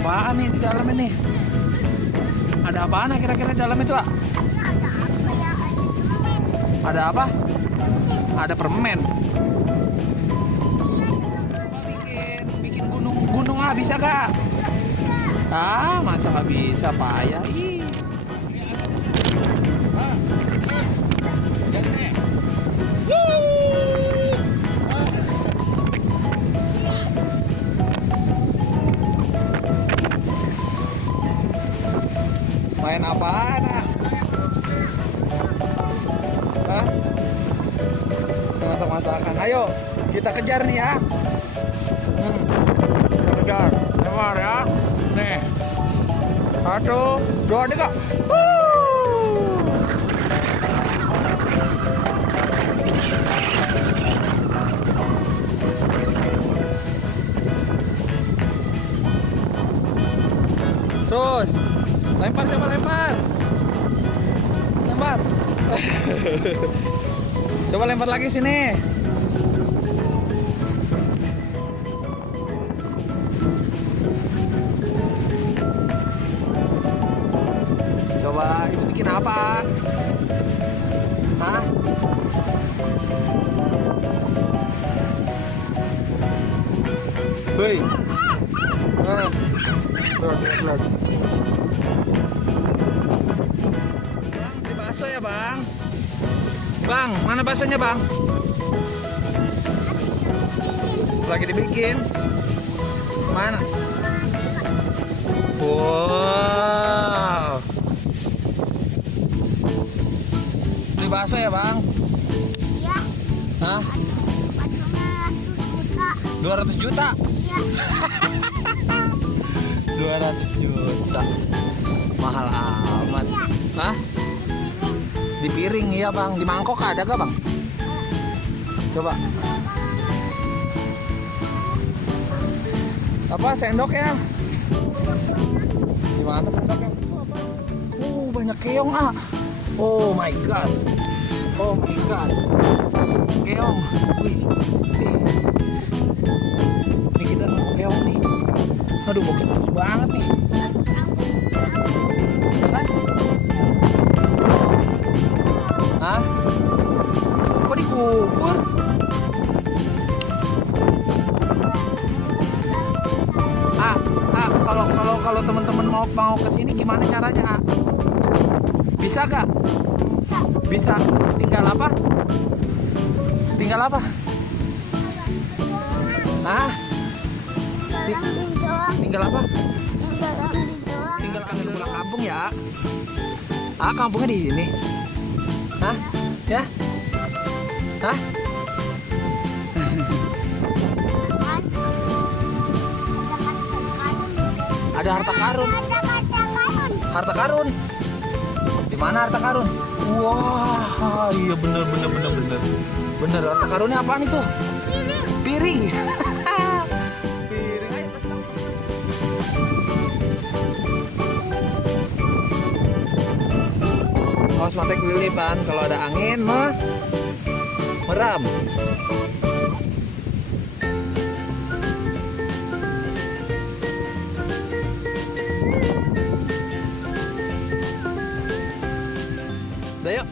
Apaan nih di dalam ini? Ada apaan kira-kira di dalam itu, Ak? Ada apa? Ada permen. Bikin gunung bisa gak? Ah, masa nggak bisa, payah. Ih. Main apaan, Nak? Hah? Masak-masakan. Ayo, kita kejar nih ya. Kejar, keluar ya. Nih. 1, 2, 3. Terus lempar, coba lempar. Lempar. Coba lempar lagi sini. Coba itu bikin apa? Hah? Hei. Bang, di bakso ya, Bang? Bang, mana baksonya, Bang? Lagi dibikin. Mana? Wow. Beli bakso ya, Bang? Iya. Hah? 200 juta? Iya. 200 juta. Mahal amat. Hah? Di piring, iya, Bang. Di mangkok ada gak, Bang? Coba. Apa sendok ya? Di mana sendoknya? Banyak keong, ah. Oh my god. Oh my god. Keong. Wih. Ini kita nemu keong nih. Aduh, bagus banget nih. Kan? Hah? Kok dikubur? Kalau teman-teman mau ke sini gimana caranya, Ah? Bisa gak? Bisa. Tinggal apa? Tinggal apa? Hah? Tinggal apa? Tinggal kami pulang kampung ya. Ah, kampungnya di sini. Hah? Ya? Hah? Ada harta karun. Harta karun. Di mana harta karun? Wah, iya bener. Bener, harta karunnya apaan itu? Piring. Piring. Ayo ke sana. Awas mata kelilipan, kalau ada angin meram. Udah yuk.